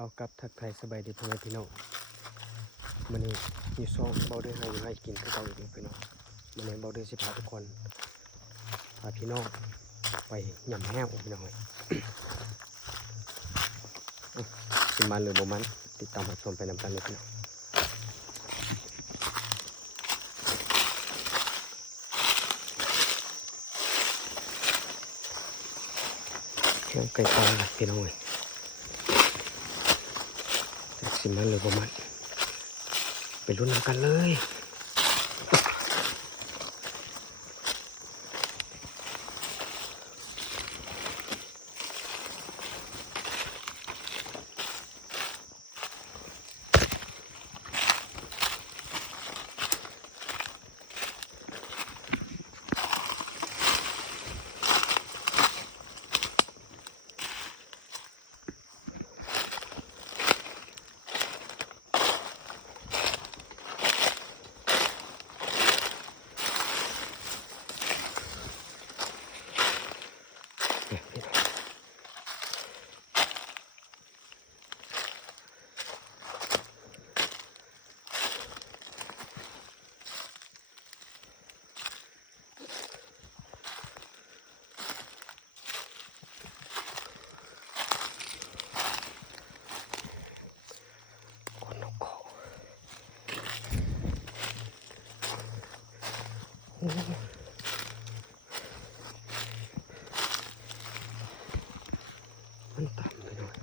เอากับทักทายสบายดีพ่อแม่พี่น้องมันนี้มีซองเบาด้วยให้กินคือเก่าอีกพี่น้องมันนี้เบาด้วยสิพาทุกคนพาพี่น้องไปยำแห้วพี่น้องสิมันหรือบ่มันติดตามรับชมไปนำกันเลยพี่น้องเครื่องไก่ปลาพี่น้องเลยสิมันหรือบ่มันไปลุ้นกันเลยมันต่ำไปหน่อย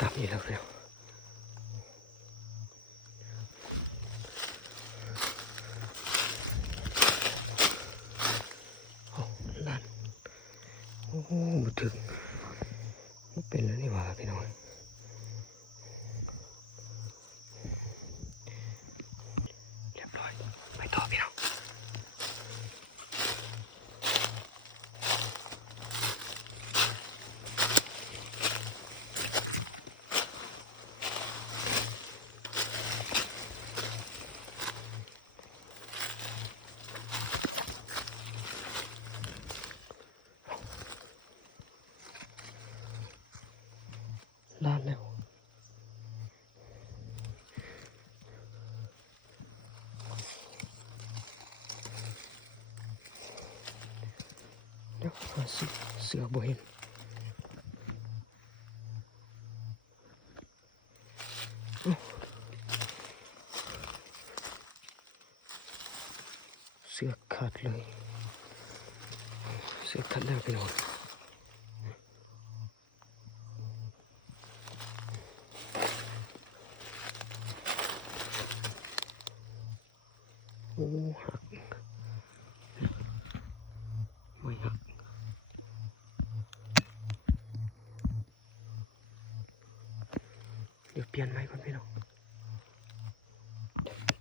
ต่ำอีกแล้วเร็วโอ้โหมาถึงไม่เป็นแล้วนี่หว่าพี่น้องเรียบร้อยไปต่อพี่น้องลาดแล้วเดี๋ยวเสือบ่เห็นเสือขาดเลยเสือขาดแล้วพี่น้องโอ้หักไม่หักเดี๋ยวเปลี่ยนไม้ก่อนพี่น้อง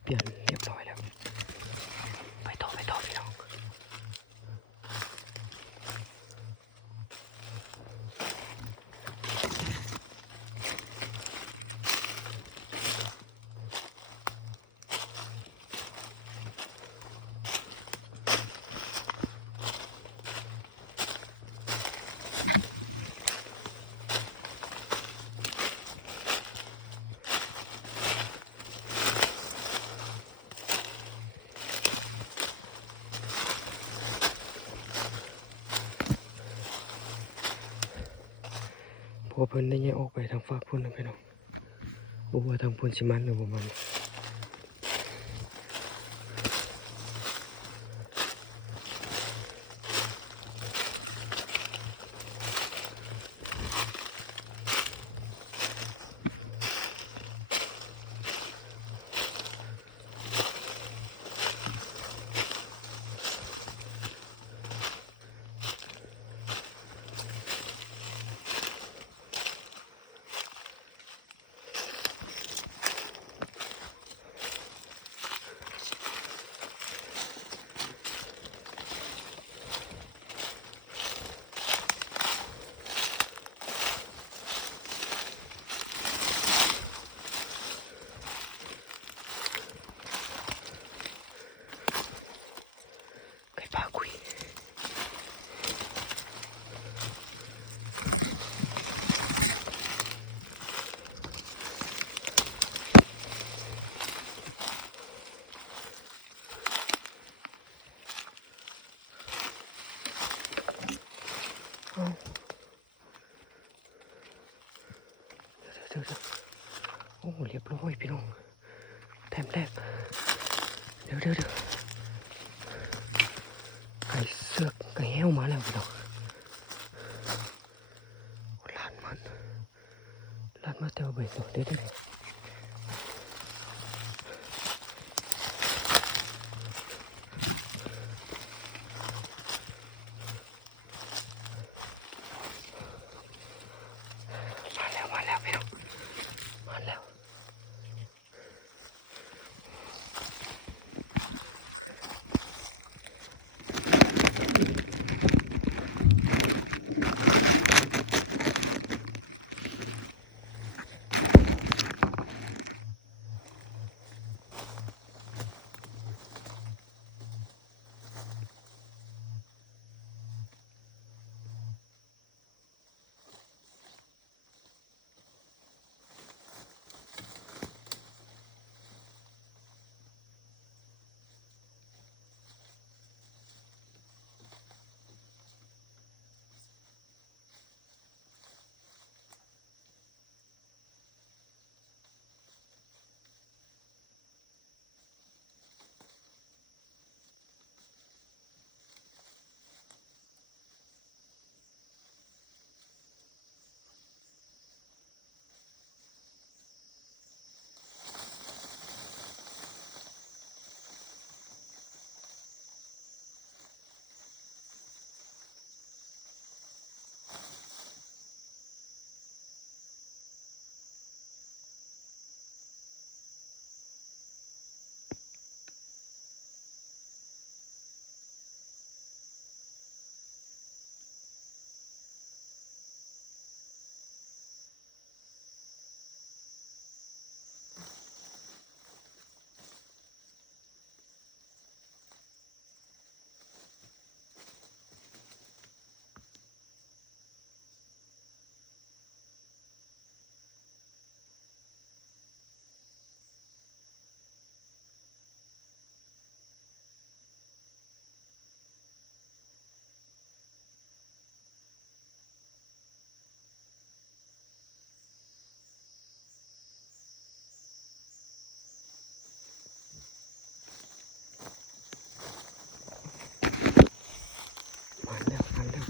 เปลี่ยนเรียบร้อยแล้วไปต่อพี่น้องพอเพิ่นได้แยกออกไปทางฝากพุ่นนะพี่น้องบอกว่าทางพุ่นสิมันหรือบ่มัน เอาเดี๋ยวโอ้เรียบร้อยพี่น้องแถมแรกเดี๋ยวไก่เสือกไก่แห้วมาแล้วพี่น้องลานมันเต็มไปหมดเดี๋ยวมาแล้วพี่น้องมาแล้ว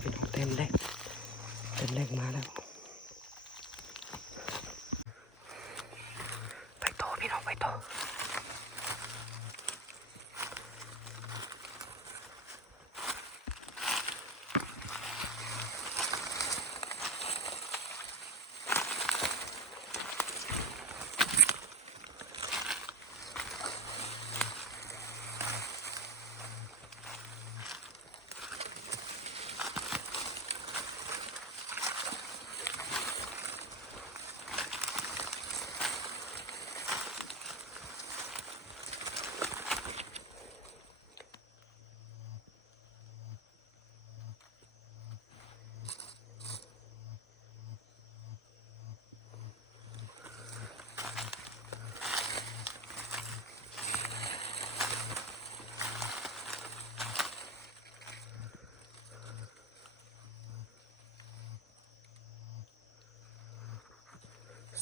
พี่น้องเต็มแรกมาแล้วไปต่อพี่น้องไปต่อ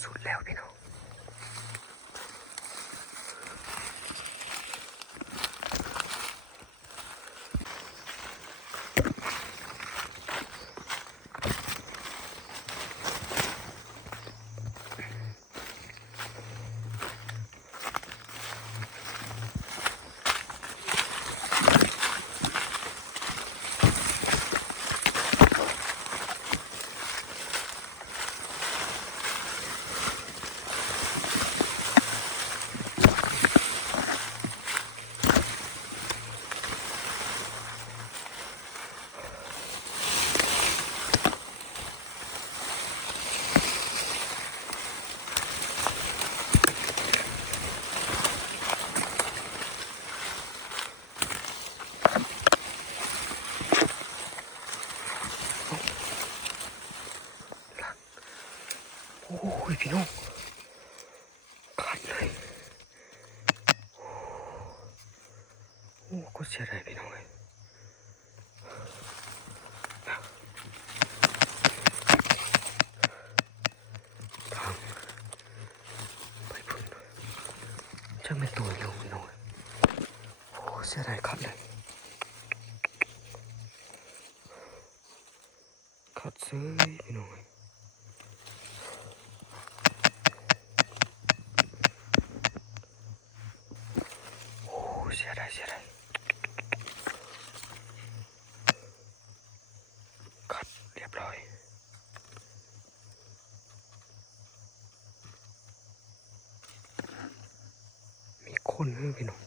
สุดแล้วพี่น้องโอ้ยพี่น้องขาดเลยโอ้ก็เสียดายพี่น้องเลย ขัดเซ้ยพี่น้องโอ้เสียดายขัดเรียบร้อยมีคนพี่น้อง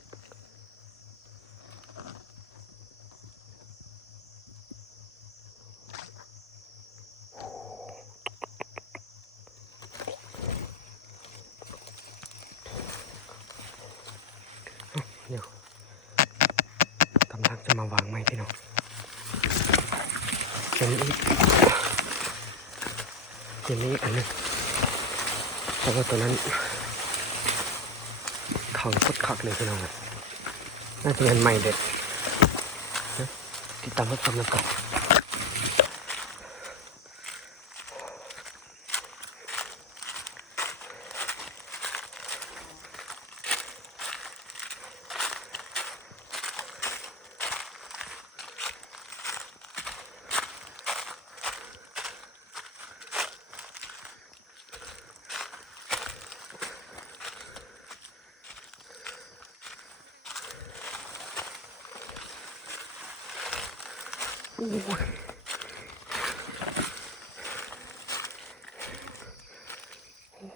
เดี๋ยวกำลังจะมาวางไม้พี่น้องเห็นอีกอันนึงแต่ว่าตัวนั้นขังโคตรคักเลยพี่น้องน่าจะเป็นไม้เด็ดนะติดตามรับชมกันก่อนโ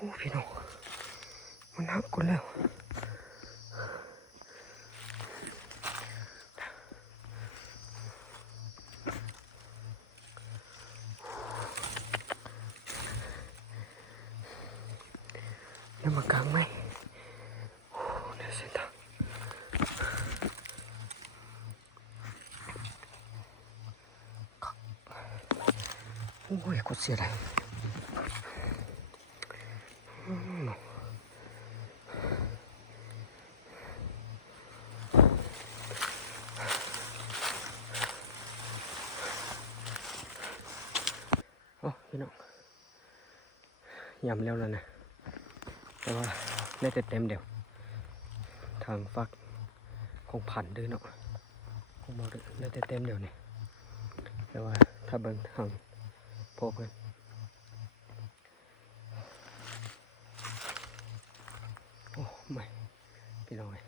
อ้พี่น้องมันหักกันแล้วเดี๋ยวมากางไหมเดี๋ยวเสร็จแล้วโอ้ยกดเสียดายโอ้พี่น้องยำแล้วนะแต่ว่าได้แต่เต็มเดียวทางฟักของผันด้วยเนาะของมาได้แต่เต็มเดียวนี่แต่ว่าถ้าเบิ่งทางพอเพิ่นโอ้ไม่พี่น้องเลย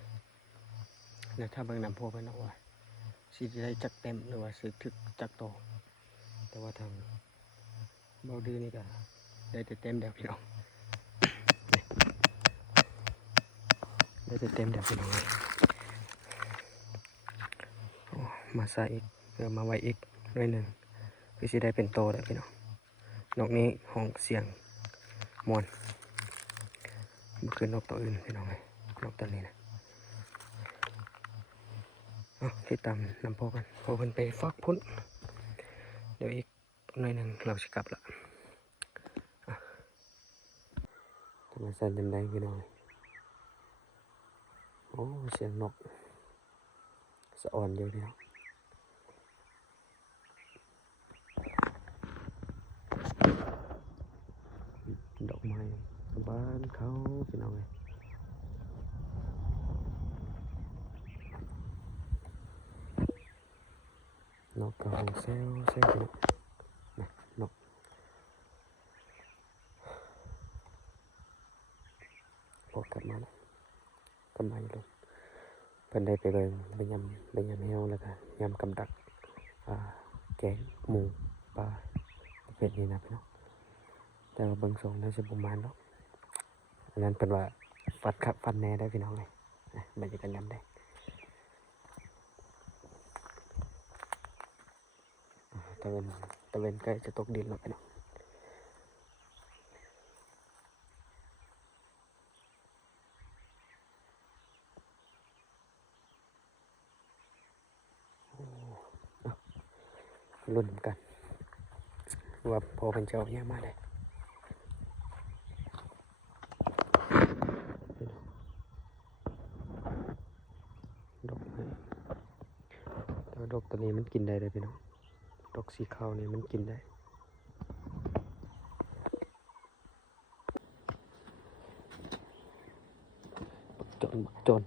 แล้วถ้าเบิ่งนำพอเพิ่นเอาว่าสิได้จักเต็มหรือว่าสิถึกจักโตแต่ว่าทางเบาดื้อนี่ก็ได้แต่เต็มเดียวพี่น้องได้แต่เต็มเดียวพี่น้องเลยโอ้มาใส่อีกมาไว้อีกด้วยหนึ่งคือสิได้เป็นโตแล้วพี่น้องนกนี้ห้องเสียงมวนมันคือนกตัวอื่นพี่น้องเลยนกตัวนี้นะที่ตามนำพอกันพอเพิ่นไปฟักพุ่นเดี๋ยวอีกหน่อยหนึ่งเราจะกลับละทำไมสั่นจำได้พี่น้องโอ้เสียงนกสะอ่อนเยอะพี่น้องดอกไม้บ้านเขาพี่น้องเลยนกกระหงเซลพี่น้องนะนกพอกลับมาแล้วกลับมาอยู่เลยเพิ่นได้ไปเบิ่งไปยำเฮวแล้วก็ยำกำดักแกงหมูปลาประเภทนี้นะพี่น้องแต่ว่าเบิ่งทรงน่าจะประมาณเนาะอันนั้นเป็นว่าฟัดขับฟันแน่ได้พี่น้องเลยบรรยากาศยำได้ตะเวนใกล้จะตกดินแล้วพี่น้องรุ่นกันว่าพอเป็นเจ้าเนี่ยมาได้ดอกแต่ดอกตัวนี้มันกินได้เลยพี่น้องดอกสีขาวนี่มันกินได้จน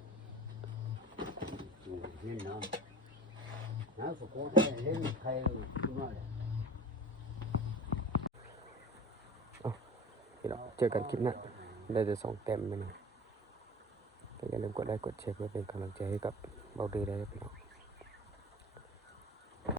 นี่เนาะน้าสุโขทัยเห็นใครขึ้นมาเลย อกันคลิปหน้าได้แต่2 แต้มมื้อนี้ก็อย่าลืมกดไลค์กดแชร์เพื่อเป็นกำลังใจให้กับเบาเดือได้พี่น้อง